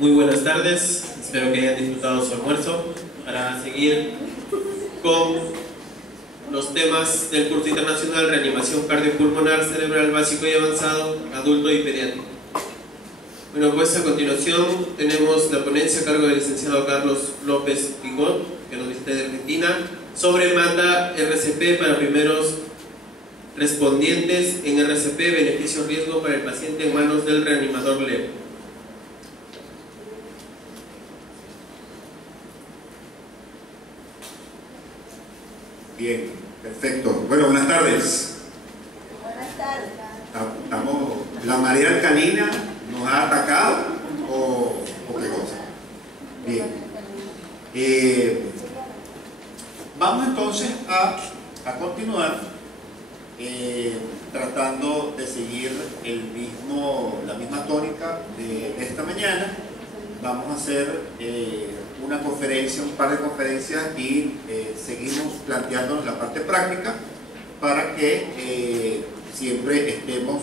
Muy buenas tardes, espero que hayan disfrutado su almuerzo. Para seguir con los temas del curso internacional Reanimación Cardiopulmonar Cerebral Básico y Avanzado, Adulto y Pediátrico. Bueno, pues a continuación tenemos la ponencia a cargo del licenciado Carlos López Picot, que nos visita de Argentina, sobre manda RCP para primeros respondientes en RCP, beneficio-riesgo para el paciente en manos del reanimador leve. Bien, perfecto. Bueno, buenas tardes. Buenas tardes. ¿La marea alcalina nos ha atacado o qué cosa? Bien. Vamos entonces a continuar tratando de seguir la misma tónica de esta mañana. Vamos a hacer una conferencia, un par de conferencias y seguimos planteándonos la parte práctica para que siempre estemos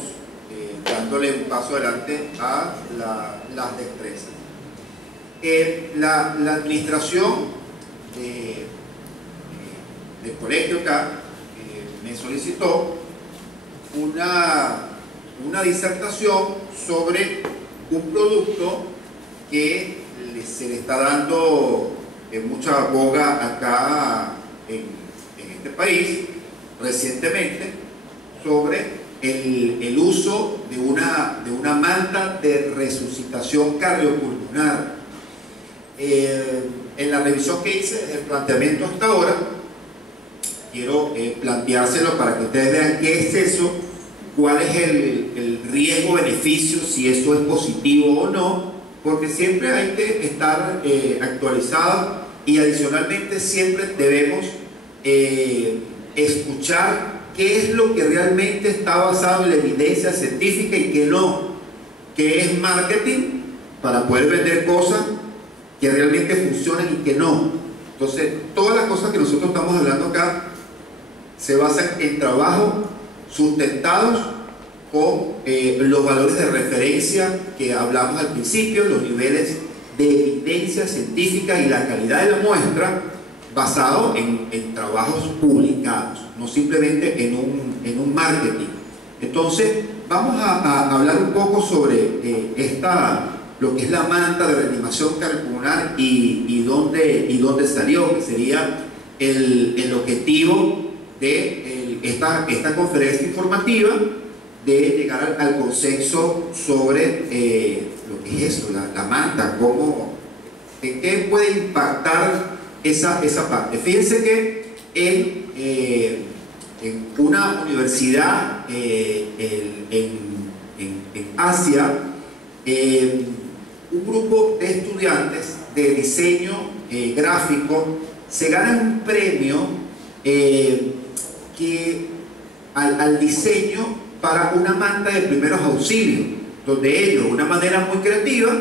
dándole un paso adelante a las destrezas. La administración del colegio acá me solicitó una disertación sobre un producto que se le está dando mucha boga acá en este país recientemente, sobre el uso de una manta de resucitación cardiopulmonar. En la revisión que hice, el planteamiento hasta ahora, quiero planteárselo para que ustedes vean qué es eso, cuál es el riesgo-beneficio, si esto es positivo o no, porque siempre hay que estar actualizado y adicionalmente siempre debemos escuchar qué es lo que realmente está basado en la evidencia científica y qué no, qué es marketing para poder vender cosas que realmente funcionan y que no. Entonces, todas las cosas que nosotros estamos hablando acá se basan en trabajos sustentados con los valores de referencia que hablamos al principio, los niveles de evidencia científica y la calidad de la muestra basado en trabajos publicados, no simplemente en un marketing. Entonces, vamos a hablar un poco sobre lo que es la manta de reanimación cardiopulmonar y dónde salió, que sería el objetivo de esta conferencia informativa, de llegar al consenso sobre lo que es eso, la manta, en qué puede impactar esa parte. Fíjense que en una universidad en Asia, un grupo de estudiantes de diseño gráfico se ganan un premio al diseño para una manta de primeros auxilios, donde ellos, de una manera muy creativa,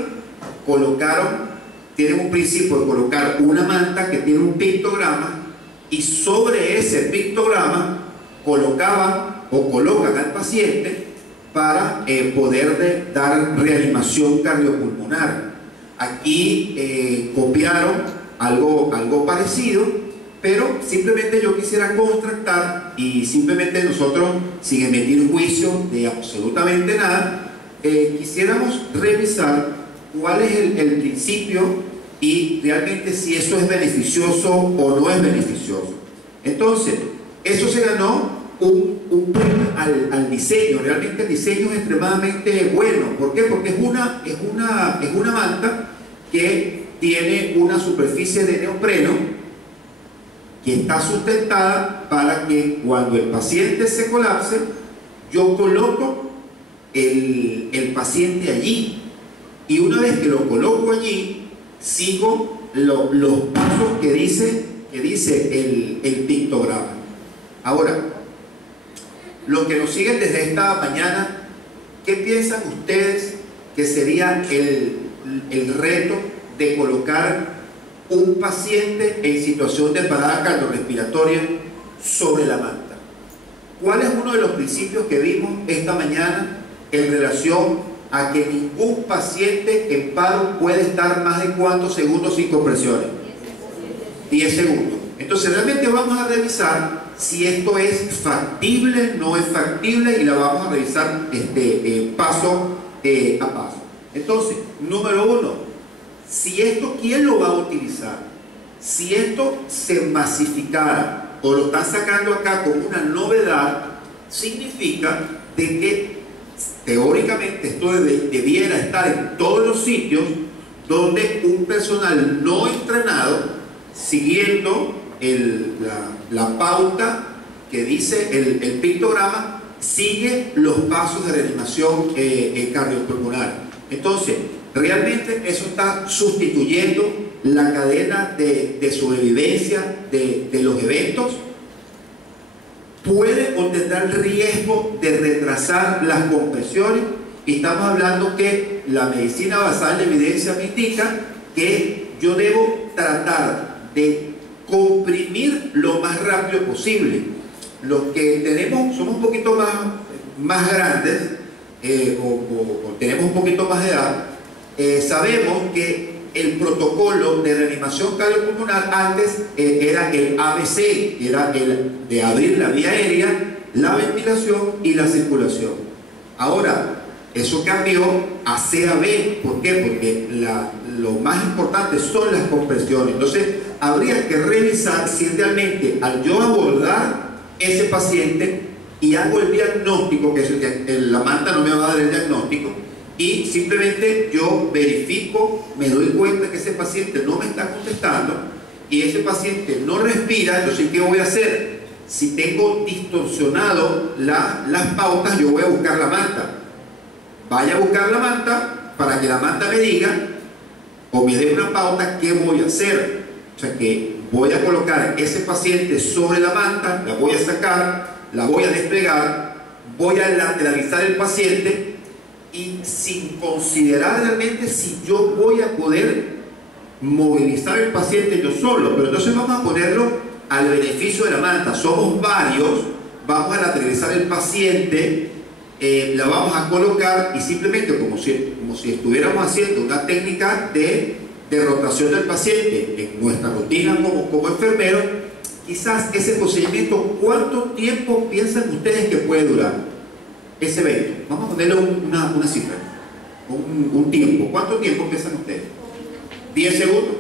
tienen un principio de colocar una manta que tiene un pictograma y sobre ese pictograma colocan al paciente para poder dar reanimación cardiopulmonar. Aquí copiaron algo parecido, pero simplemente yo quisiera contrastar y simplemente nosotros, sin emitir juicio de absolutamente nada, quisiéramos revisar cuál es el principio y realmente si eso es beneficioso o no es beneficioso. Entonces, eso se ganó un premio al diseño. Realmente el diseño es extremadamente bueno. ¿Por qué? Porque es una manta que tiene una superficie de neopreno que está sustentada para que cuando el paciente se colapse, yo coloco el paciente allí, y una vez que lo coloco allí, sigo los pasos que dice el pictograma. Ahora, los que nos siguen desde esta mañana, ¿qué piensan ustedes que sería el reto de colocar un paciente en situación de parada cardiorrespiratoria sobre la manta? ¿Cuál es uno de los principios que vimos esta mañana en relación a que ningún paciente en paro puede estar más de ¿cuántos segundos sin compresiones? 10 segundos. Entonces realmente vamos a revisar si esto es factible, no es factible, y la vamos a revisar paso a paso. Entonces, número uno, si esto, ¿quién lo va a utilizar? Si esto se masificara o lo están sacando acá como una novedad, significa de que teóricamente esto debiera estar en todos los sitios donde un personal no entrenado, siguiendo la pauta que dice el pictograma, sigue los pasos de reanimación cardiopulmonar. Entonces, realmente eso está sustituyendo la cadena de sobrevivencia de los eventos. Puede o tendrá el riesgo de retrasar las compresiones, y estamos hablando que la medicina basada en evidencia me indica que yo debo tratar de comprimir lo más rápido posible. Los que tenemos, somos un poquito más grandes o tenemos un poquito más de edad, sabemos que el protocolo de reanimación cardiopulmonar antes era el ABC, era el de abrir la vía aérea, la ventilación y la circulación. Ahora, eso cambió a CAB. ¿Por qué? Porque lo más importante son las compresiones. Entonces, habría que revisar si realmente al yo abordar ese paciente y hago el diagnóstico, que la manta no me va a dar el diagnóstico, y simplemente yo verifico, me doy cuenta que ese paciente no me está contestando y ese paciente no respira. Entonces, ¿qué voy a hacer? Si tengo distorsionado las pautas, yo voy a buscar la manta. Vaya a buscar la manta para que la manta me diga o me dé una pauta qué voy a hacer. O sea, que voy a colocar ese paciente sobre la manta, la voy a sacar, la voy a desplegar, voy a lateralizar el paciente, y sin considerar realmente si yo voy a poder movilizar el paciente yo solo. Pero entonces vamos a ponerlo al beneficio de la manta. Somos varios, vamos a lateralizar el paciente, la vamos a colocar, y simplemente como si estuviéramos haciendo una técnica de rotación del paciente en nuestra rutina como enfermeros. Quizás ese procedimiento, ¿cuánto tiempo piensan ustedes que puede durar ese evento? Vamos a ponerle una cifra, un tiempo. ¿Cuánto tiempo piensan ustedes? ¿10 segundos?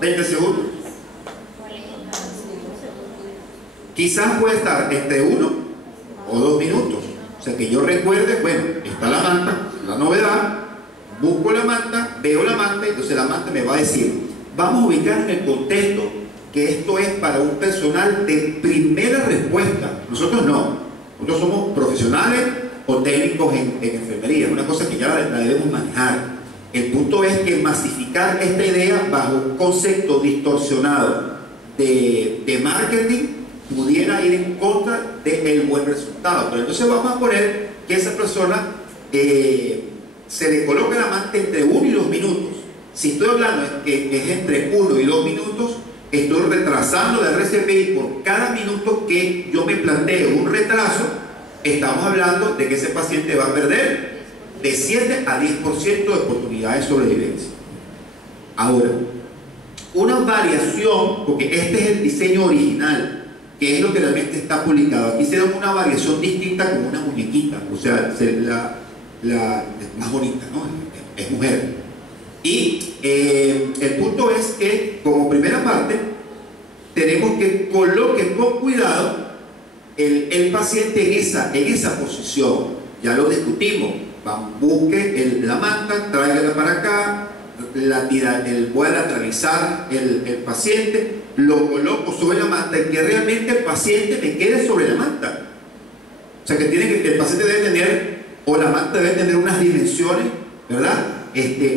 ¿20 segundos? Quizás puede estar entre 1 o 2 minutos. O sea, que yo recuerde, bueno, está la manta, la novedad, busco la manta, veo la manta, entonces la manta me va a decir, vamos a ubicar en el contexto que esto es para un personal de primera respuesta. Nosotros no. Nosotros somos profesionales o técnicos en enfermería, una cosa que ya la debemos manejar. El punto es que masificar esta idea bajo un concepto distorsionado de marketing pudiera ir en contra del buen resultado. Pero entonces vamos a poner que esa persona se le coloque la manta entre 1 y 2 minutos. Si estoy hablando que es entre 1 y 2 minutos, estoy retrasando la RCPI por cada minuto que yo me planteo un retraso. Estamos hablando de que ese paciente va a perder de 7 a 10% de oportunidades de sobrevivencia. Ahora, una variación, porque este es el diseño original, que es lo que realmente está publicado. Aquí se da una variación distinta como una muñequita, o sea, la más bonita, ¿no? Es mujer. Y el punto es que, como primera parte, tenemos que coloque con cuidado el paciente en esa posición. Ya lo discutimos. Busque la manta, tráigala para acá, voy a lateralizar el paciente, lo coloco sobre la manta y que realmente el paciente me quede sobre la manta. O sea, que el paciente debe tener, o la manta debe tener unas dimensiones, ¿verdad?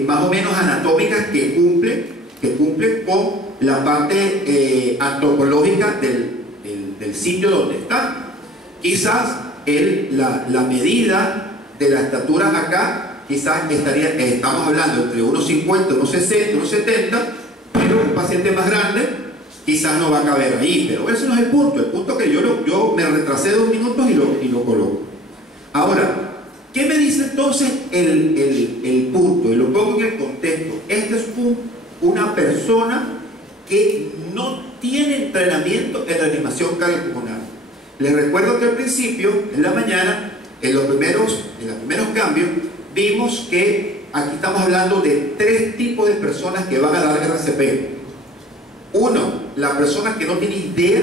Más o menos anatómicas que cumplen con la parte antropológica del sitio donde está. Quizás la medida de la estatura acá, quizás estamos hablando entre 1,50, 1,60, 1,70, pero un paciente más grande quizás no va a caber ahí. Pero ese no es el punto. El punto es que yo me retrasé 2 minutos y lo coloco. Ahora, ¿Qué me dice entonces el punto? Y lo pongo en el contexto. Esta es una persona que no tiene entrenamiento en reanimación cardiopulmonar. Les recuerdo que al principio, en la mañana, en los primeros cambios, vimos que aquí estamos hablando de 3 tipos de personas que van a dar RCP. Uno, la persona que no tiene idea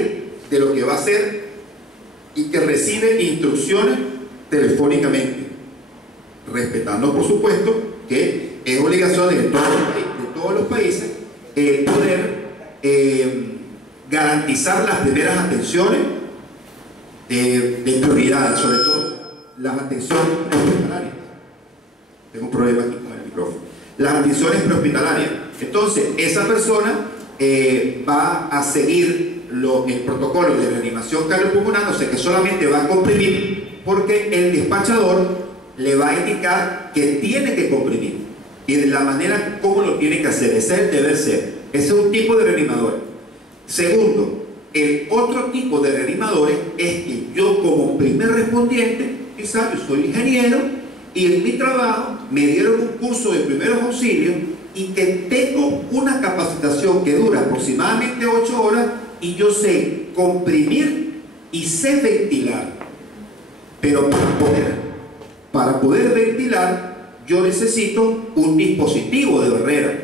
de lo que va a hacer y que recibe instrucciones telefónicamente, respetando por supuesto que es obligación de todos los países poder garantizar las primeras atenciones de prioridad, sobre todo las atenciones prehospitalarias. Tengo un problema aquí con el micrófono. Las atenciones prehospitalarias. Entonces, esa persona va a seguir el protocolo de reanimación cardiopulmonar, o sea que solamente va a comprimir porque el despachador le va a indicar que tiene que comprimir y de la manera como lo tiene que hacer. Ese es el deber ser. Ese es un tipo de reanimador. Segundo, el otro tipo de reanimadores es que yo, como primer respondiente, quizás yo soy ingeniero y en mi trabajo me dieron un curso de primeros auxilios y que tengo una capacitación que dura aproximadamente 8 horas y yo sé comprimir y sé ventilar. Pero para poder ventilar yo necesito un dispositivo de barrera,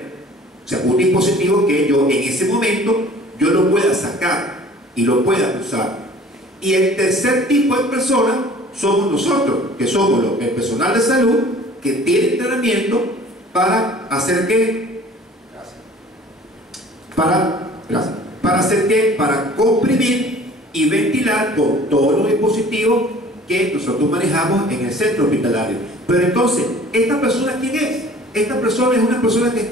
o sea, un dispositivo que yo en ese momento yo lo pueda sacar y lo pueda usar. Y el tercer tipo de personas somos nosotros, que somos el personal de salud que tiene entrenamiento para hacer qué, para hacer qué, para comprimir y ventilar con todos los dispositivos que nosotros manejamos en el centro hospitalario. Pero entonces, ¿esta persona quién es? Esta persona es una persona que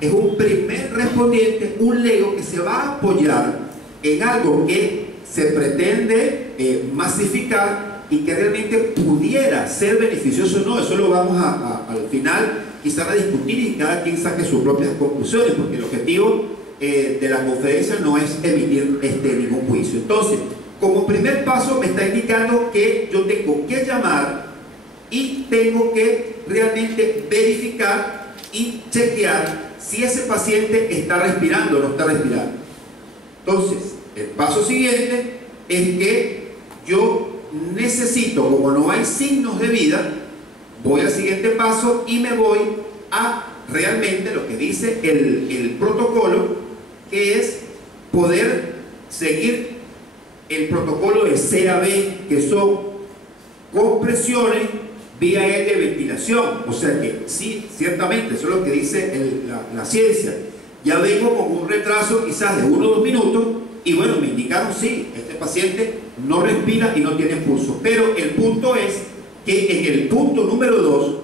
es un primer respondiente, un lego que se va a apoyar en algo que se pretende masificar y que realmente pudiera ser beneficioso o no. Eso lo vamos al final quizás a discutir y cada quien saque sus propias conclusiones, porque el objetivo de la conferencia no es emitir ningún juicio. Entonces, como primer paso me está indicando que yo tengo que llamar y tengo que realmente verificar y chequear si ese paciente está respirando o no está respirando. Entonces, el paso siguiente es que yo necesito, como no hay signos de vida, voy al siguiente paso y me voy a realmente lo que dice el protocolo, que es poder seguir el protocolo de CAB, que son compresiones vía de ventilación. O sea que sí, ciertamente, eso es lo que dice la ciencia. Ya vengo con un retraso quizás de 1 o 2 minutos y bueno, me indicaron sí, este paciente no respira y no tiene pulso. Pero el punto es que en el punto número 2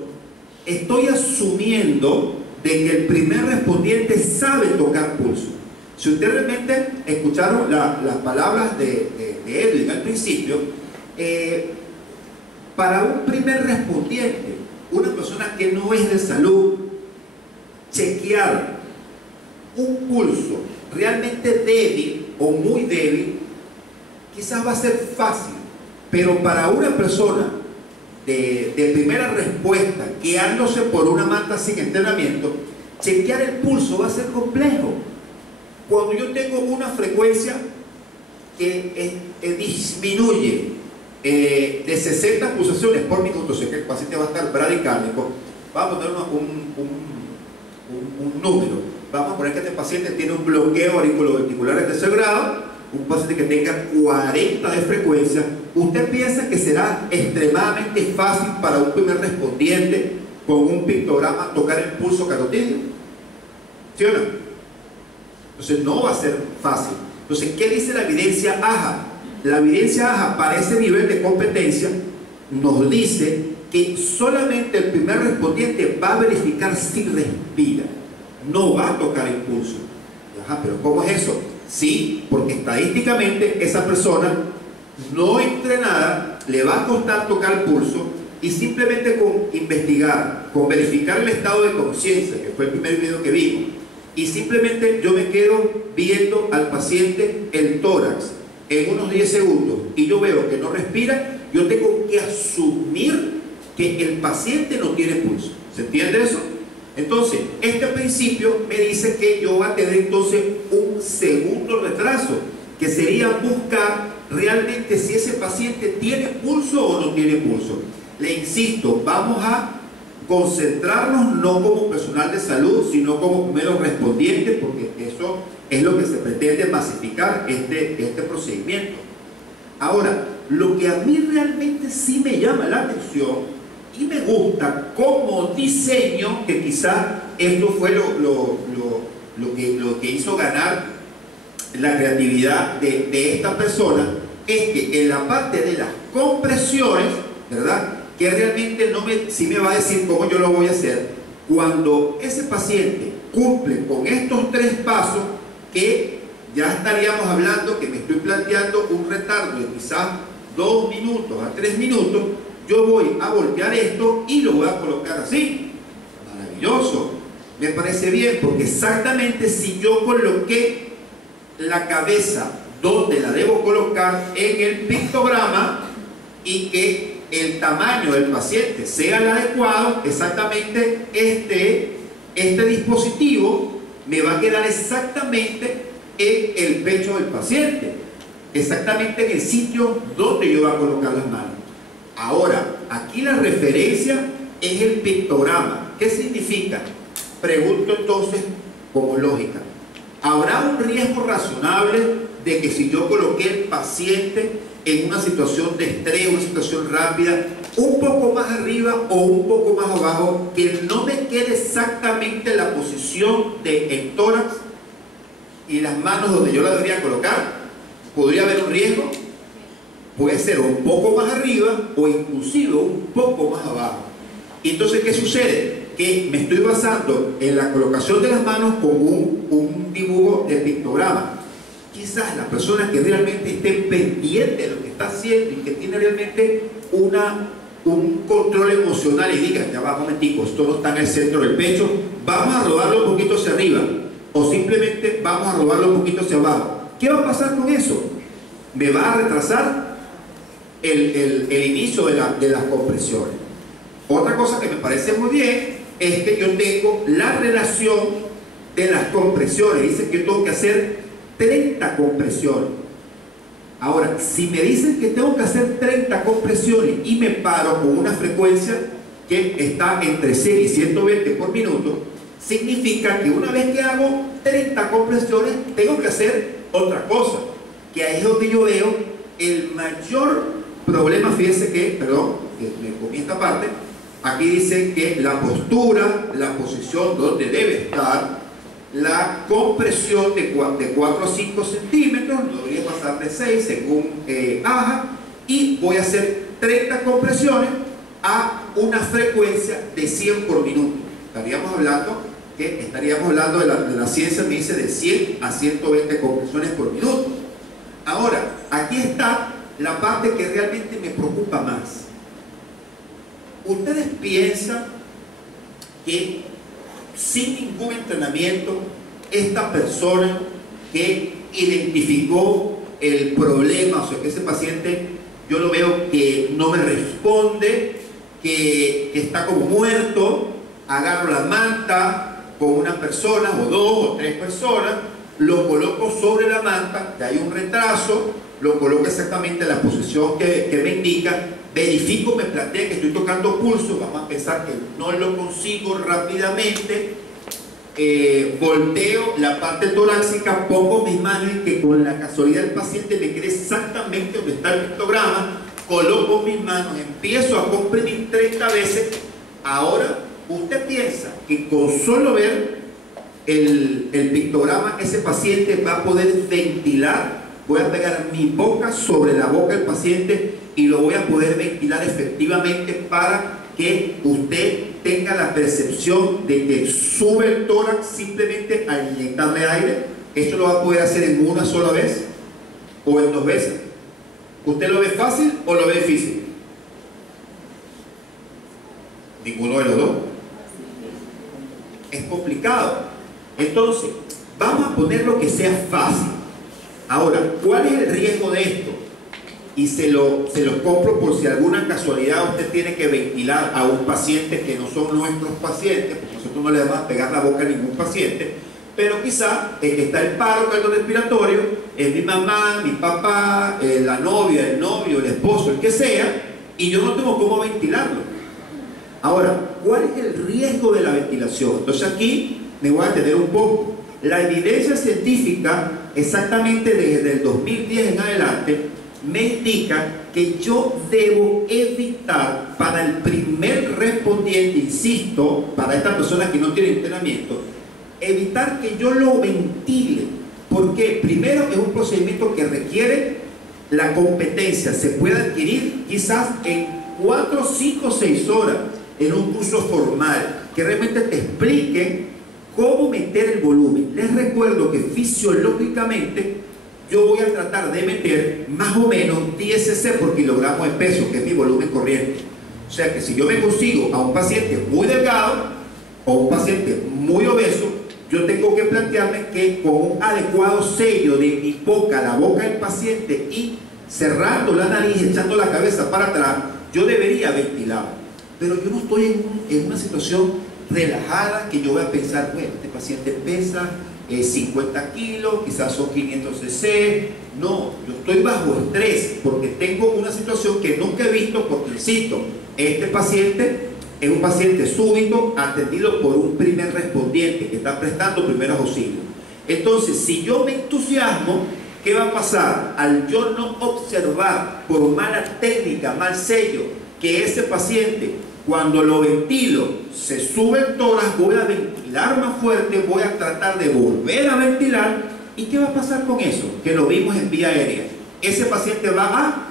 estoy asumiendo de que el primer respondiente sabe tocar pulso. Si ustedes realmente escucharon las palabras de Edwin al principio, para un primer respondiente, una persona que no es de salud, chequear un pulso realmente débil o muy débil, quizás va a ser fácil, pero para una persona de primera respuesta, guiándose por una manta sin entrenamiento, chequear el pulso va a ser complejo. Cuando yo tengo una frecuencia que disminuye de 60 pulsaciones por minuto, sé que el paciente va a estar bradicárdico, vamos a poner un número. Vamos a poner que este paciente tiene un bloqueo auriculoventricular de tercer grado, un paciente que tenga 40 de frecuencia. ¿Usted piensa que será extremadamente fácil para un primer respondiente con un pictograma tocar el pulso carotídeo? ¿Sí o no? Entonces no va a ser fácil. Entonces, ¿qué dice la evidencia AHA? La evidencia AHA para ese nivel de competencia nos dice que solamente el primer respondiente va a verificar si respira, no va a tocar el pulso. Ajá, pero ¿cómo es eso? Sí, porque estadísticamente esa persona no entrenada le va a costar tocar el pulso y simplemente con investigar, con verificar el estado de conciencia, que fue el primer video que vimos, y simplemente yo me quedo viendo al paciente el tórax en unos 10 segundos y yo veo que no respira, yo tengo que asumir que el paciente no tiene pulso. ¿Se entiende eso? Entonces, este principio me dice que yo voy a tener entonces un segundo retraso, que sería buscar realmente si ese paciente tiene pulso o no tiene pulso. Le insisto, vamos a concentrarnos no como personal de salud, sino como primeros respondientes, porque eso es lo que se pretende masificar este procedimiento. Ahora, lo que a mí realmente sí me llama la atención y me gusta como diseño, que quizás esto fue lo que hizo ganar la creatividad de esta persona, es que en la parte de las compresiones, ¿verdad?, que realmente sí me va a decir cómo yo lo voy a hacer, cuando ese paciente cumple con estos 3 pasos, que ya estaríamos hablando que me estoy planteando un retardo de quizás 2 minutos a 3 minutos, yo voy a voltear esto y lo voy a colocar así. Maravilloso, me parece bien, porque exactamente si yo coloqué la cabeza donde la debo colocar en el pictograma y que el tamaño del paciente sea el adecuado, exactamente este dispositivo me va a quedar exactamente en el pecho del paciente, exactamente en el sitio donde yo voy a colocar las manos. Ahora, aquí la referencia es el pictograma. ¿Qué significa? Pregunto entonces como lógica. ¿Habrá un riesgo razonable de que si yo coloqué el paciente en una situación de estrés, una situación rápida, un poco más arriba o un poco más abajo, que no me quede exactamente la posición del tórax y las manos donde yo la debería colocar? ¿Podría haber un riesgo? Puede ser un poco más arriba o inclusive un poco más abajo. Y entonces, ¿qué sucede? Que me estoy basando en la colocación de las manos con un dibujo de pictograma. Quizás la persona que realmente esté pendiente de lo que está haciendo y que tiene realmente un control emocional y diga, ya va, un momentico, esto no está en el centro del pecho, vamos a rodarlo un poquito hacia arriba, o simplemente vamos a rodarlo un poquito hacia abajo. ¿Qué va a pasar con eso? Me va a retrasar el inicio de las compresiones. Otra cosa que me parece muy bien es que yo tengo la relación de las compresiones. Dice que yo tengo que hacer 30 compresiones. Ahora, si me dicen que tengo que hacer 30 compresiones y me paro con una frecuencia que está entre 100 y 120 por minuto, significa que una vez que hago 30 compresiones tengo que hacer otra cosa, que ahí es donde yo veo el mayor problema. Fíjense que, perdón, que me comí esta parte. Aquí dice que la postura, la posición donde debe estar, la compresión de 4 a 5 centímetros, no debería pasar de 6 según AJA, y voy a hacer 30 compresiones a una frecuencia de 100 por minuto. Estaríamos hablando de la ciencia, me dice de 100 a 120 compresiones por minuto. Ahora, aquí está la parte que realmente me preocupa más. ¿Ustedes piensan que sin ningún entrenamiento esta persona que identificó el problema, o sea que ese paciente yo lo veo que no me responde, que está como muerto, agarro la manta con una persona o 2 o 3 personas, lo coloco sobre la manta, que hay un retraso, lo coloco exactamente en la posición que me indica, verifico, me plantea que estoy tocando pulso, vamos a pensar que no lo consigo rápidamente, volteo la parte torácica, pongo mis manos y que con la casualidad del paciente me quede exactamente donde está el pictograma, coloco mis manos, empiezo a comprimir 30 veces. Ahora, usted piensa que con solo ver el pictograma ese paciente va a poder ventilar. Voy a pegar mi boca sobre la boca del paciente y lo voy a poder ventilar efectivamente para que usted tenga la percepción de que sube el tórax simplemente al inyectarle aire. Esto lo va a poder hacer en una sola vez o en 2 veces. ¿Usted lo ve fácil o lo ve difícil? Ninguno de los dos. Es complicado. Entonces, vamos a poner lo que sea fácil. Ahora, ¿cuál es el riesgo de esto? y se lo compro por si alguna casualidad usted tiene que ventilar a un paciente que no son nuestros pacientes, porque nosotros no le vamos a pegar la boca a ningún paciente, pero quizá el que está en paro cardiorrespiratorio es mi mamá, mi papá, la novia, el novio, el esposo, el que sea, y yo no tengo cómo ventilarlo. Ahora, ¿cuál es el riesgo de la ventilación? Entonces aquí me voy a detener un poco. La evidencia científica, exactamente desde el 2010 en adelante, me indica que yo debo evitar para el primer respondiente, insisto, para esta persona que no tiene entrenamiento, evitar que yo lo ventile, porque primero es un procedimiento que requiere la competencia, se puede adquirir quizás en 4, 5, 6 horas en un curso formal, que realmente te explique cómo meter el volumen. Les recuerdo que fisiológicamente yo voy a tratar de meter más o menos 10 cc por kilogramo de peso, que es mi volumen corriente. O sea que si yo me consigo a un paciente muy delgado o un paciente muy obeso, yo tengo que plantearme que con un adecuado sello de mi boca, la boca del paciente, y cerrando la nariz, echando la cabeza para atrás, yo debería ventilar. Pero yo no estoy en una situación relajada que yo voy a pensar, bueno, este paciente pesa 50 kilos, quizás son 500 cc. No, yo estoy bajo estrés porque tengo una situación que nunca he visto, porque insisto, este paciente es un paciente súbito atendido por un primer respondiente que está prestando primeros auxilios. Entonces, si yo me entusiasmo, ¿qué va a pasar? Al yo no observar por mala técnica, mal sello, que ese paciente, cuando lo ventilo, se sube el tórax, voy a ventilar más fuerte, voy a tratar de volver a ventilar. ¿Y qué va a pasar con eso? Que lo vimos en vía aérea. Ese paciente va a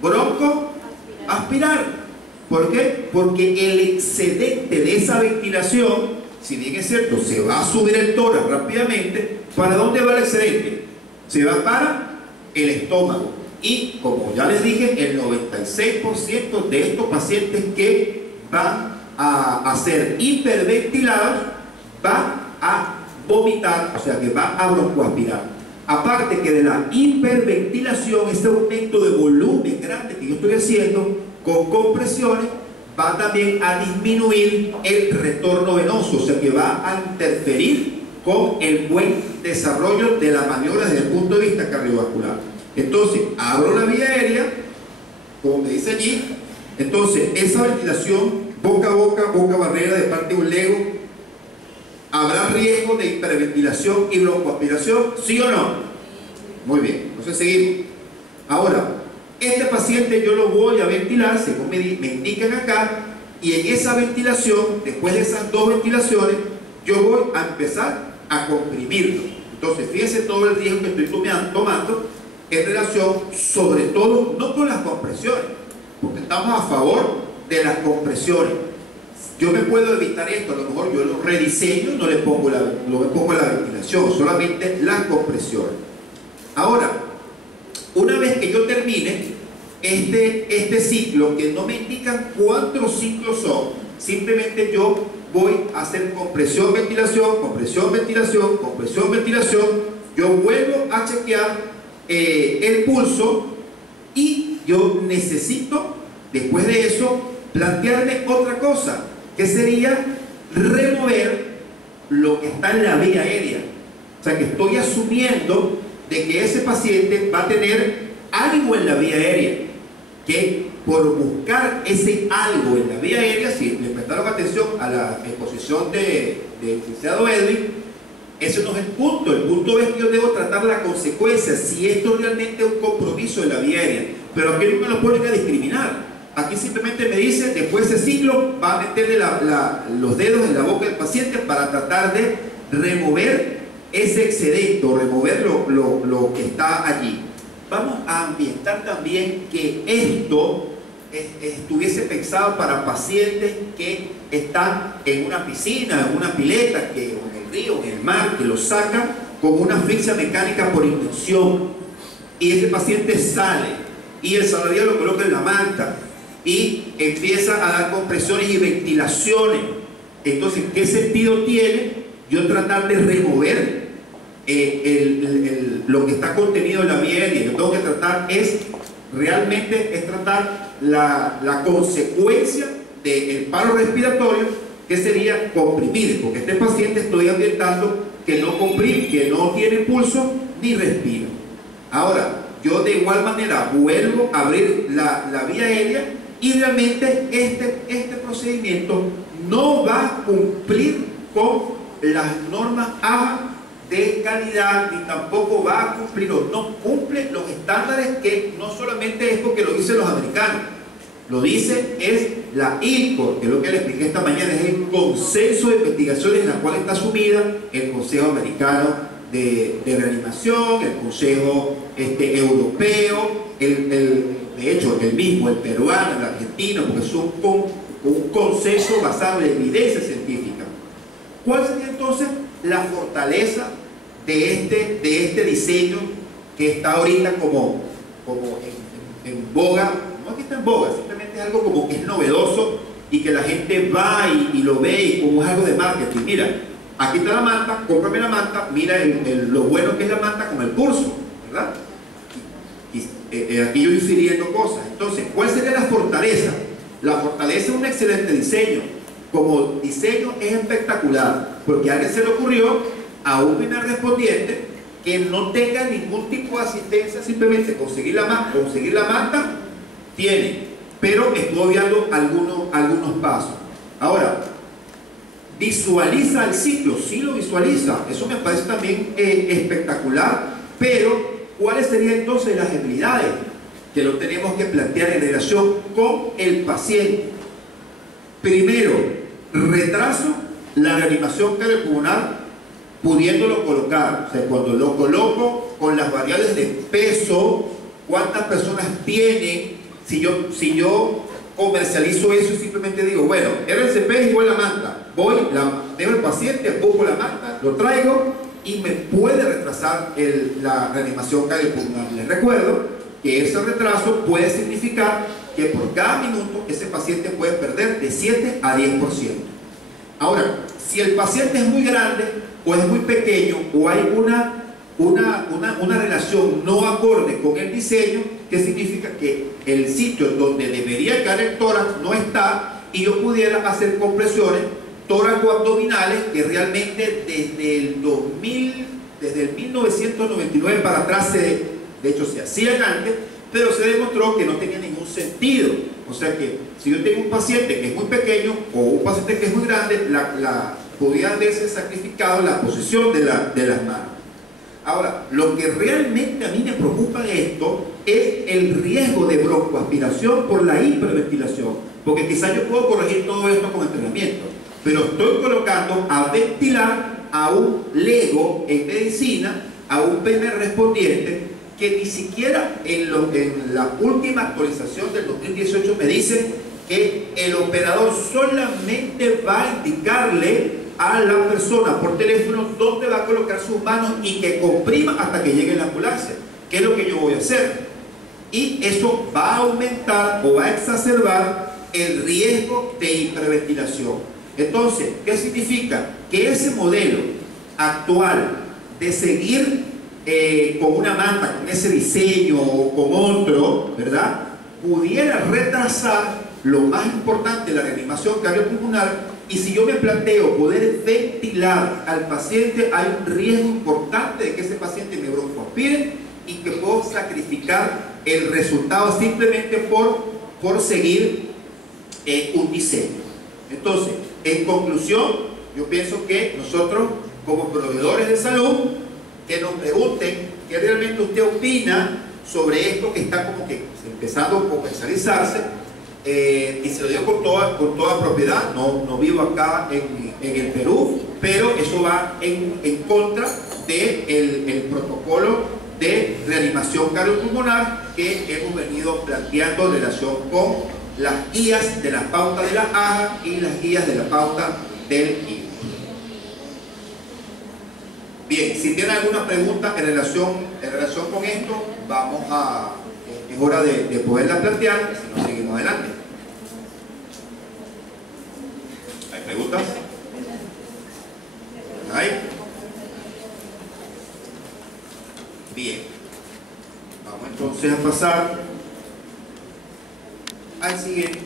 broncoaspirar. ¿Por qué? Porque el excedente de esa ventilación, si bien es cierto, se va a subir el tórax rápidamente. ¿Para dónde va el excedente? Se va para el estómago. Y como ya les dije, el 96% de estos pacientes que van a ser hiperventilados va a vomitar, o sea que va a broncoaspirar. Aparte que de la hiperventilación, ese aumento de volumen grande que yo estoy haciendo con compresiones, va también a disminuir el retorno venoso, o sea que va a interferir con el buen desarrollo de la maniobra desde el punto de vista cardiovascular. Entonces, abro la vía aérea, como me dice allí. Entonces, esa ventilación boca a boca, boca barrera de parte de un lego, ¿habrá riesgo de hiperventilación y broncoaspiración? ¿Sí o no? Muy bien, entonces seguimos. Ahora, este paciente yo lo voy a ventilar, según me indican acá, y en esa ventilación, después de esas 2 ventilaciones, yo voy a empezar a comprimirlo. Entonces, fíjense todo el riesgo que estoy tomando en relación, sobre todo, no con las compresiones, porque estamos a favor de las compresiones. Yo me puedo evitar esto, a lo mejor yo lo rediseño, no le pongo la ventilación, solamente las compresiones. Ahora, una vez que yo termine este ciclo, que no me indican cuántos ciclos son, simplemente yo voy a hacer compresión, ventilación, compresión, ventilación, compresión, ventilación. Yo vuelvo a chequear el pulso y yo necesito, después de eso, plantearme otra cosa, que sería remover lo que está en la vía aérea. O sea que estoy asumiendo de que ese paciente va a tener algo en la vía aérea, que por buscar ese algo en la vía aérea, si le prestaron atención a la exposición del licenciado Edwin, ese no es el punto. El punto es que yo debo tratar la consecuencia, si esto realmente es un compromiso de la vía aérea. Pero aquí no me lo ponen a discriminar. Aquí simplemente me dice, después de ese ciclo, va a meterle los dedos en la boca del paciente para tratar de remover ese excedente, o remover lo que está allí. Vamos a ambientar también que esto estuviese pensado para pacientes que están en una piscina, en una pileta, o en el río, en el mar, que lo sacan con una asfixia mecánica por inducción, y ese paciente sale y el salvavidas lo coloca en la manta y empieza a dar compresiones y ventilaciones. Entonces, ¿qué sentido tiene yo tratar de remover lo que está contenido en la vía aérea? Yo tengo que tratar es realmente es tratar la consecuencia del paro respiratorio, que sería comprimir, porque este paciente estoy ambientando que no comprime, que no tiene pulso ni respira. Ahora, yo de igual manera vuelvo a abrir la vía aérea y realmente este procedimiento no va a cumplir con las normas AHA de calidad, ni tampoco va a cumplir o no cumple los estándares, que no solamente es porque lo dicen los americanos, lo dice es la ILCOR, que es lo que le expliqué esta mañana, es el consenso de investigaciones en la cual está sumida el Consejo Americano de Reanimación, el Consejo Europeo, de hecho el mismo, el peruano, el argentino, porque son un consenso basado en evidencia científica. ¿Cuál sería entonces la fortaleza de este diseño que está ahorita como en boga? No es que está en boga, simplemente es algo como que es novedoso y que la gente va y lo ve, y como es algo de marketing. Mira, aquí está la manta, cómprame la manta, mira lo bueno que es la manta con el curso, ¿verdad? Y aquí yo infiriendo cosas. Entonces, ¿cuál sería la fortaleza? La fortaleza es un excelente diseño. Como diseño es espectacular, porque a alguien se le ocurrió a un primer respondiente que no tenga ningún tipo de asistencia, simplemente conseguir la manta, tiene, pero estoy obviando algunos pasos. Ahora, ¿visualiza el ciclo? Sí lo visualiza, eso me parece también espectacular, pero ¿cuáles serían entonces las habilidades que lo tenemos que plantear en relación con el paciente? Primero, retraso la reanimación cardiopulmonar pudiéndolo colocar. O sea, cuando lo coloco con las variables de peso, cuántas personas tienen, si yo comercializo eso y simplemente digo, bueno, RCP es igual a la manta, veo al paciente, busco la manta, lo traigo y me puede retrasar la reanimación cardiopulmonar. Les recuerdo que ese retraso puede significar que por cada minuto ese paciente puede perder de 7 a 10%. Ahora, si el paciente es muy grande o es muy pequeño o hay una relación no acorde con el diseño, que significa que el sitio donde debería caer el tórax no está, y yo pudiera hacer compresiones tóraco-abdominales que realmente desde el 1999 para atrás de hecho se hacían antes, pero se demostró que no tenía ningún sentido. O sea que si yo tengo un paciente que es muy pequeño o un paciente que es muy grande, podría haberse sacrificado la posición de las manos. Ahora, lo que realmente a mí me preocupa de esto es el riesgo de broncoaspiración por la hiperventilación, porque quizás yo puedo corregir todo esto con entrenamiento, pero estoy colocando a ventilar a un lego en medicina, a un primer respondiente, que ni siquiera en la última actualización del 2018 me dicen que el operador solamente va a indicarle a la persona por teléfono dónde va a colocar sus manos y que comprima hasta que llegue la ambulancia, que es lo que yo voy a hacer. Y eso va a aumentar o va a exacerbar el riesgo de hiperventilación. Entonces, ¿qué significa? Que ese modelo actual de seguir con una manta, con ese diseño o con otro, ¿verdad?, pudiera retrasar lo más importante, la reanimación cardiopulmonar. Y si yo me planteo poder ventilar al paciente, hay un riesgo importante de que ese paciente me broncoaspire y que puedo sacrificar el resultado simplemente por seguir un diseño. Entonces, en conclusión, yo pienso que nosotros, como proveedores de salud, que nos pregunten qué realmente usted opina sobre esto que está como que empezando a comercializarse, y se lo digo con toda propiedad. No vivo acá en el Perú, pero eso va en contra del protocolo de reanimación cardiopulmonar que hemos venido planteando en relación con las guías de la pauta de la AHA y las guías de la pauta del INCO. Bien, si tienen alguna pregunta en relación con esto, es hora de poderla plantear, si no seguimos adelante. ¿Hay preguntas? ¿Hay? Bien. Vamos entonces a pasar al siguiente.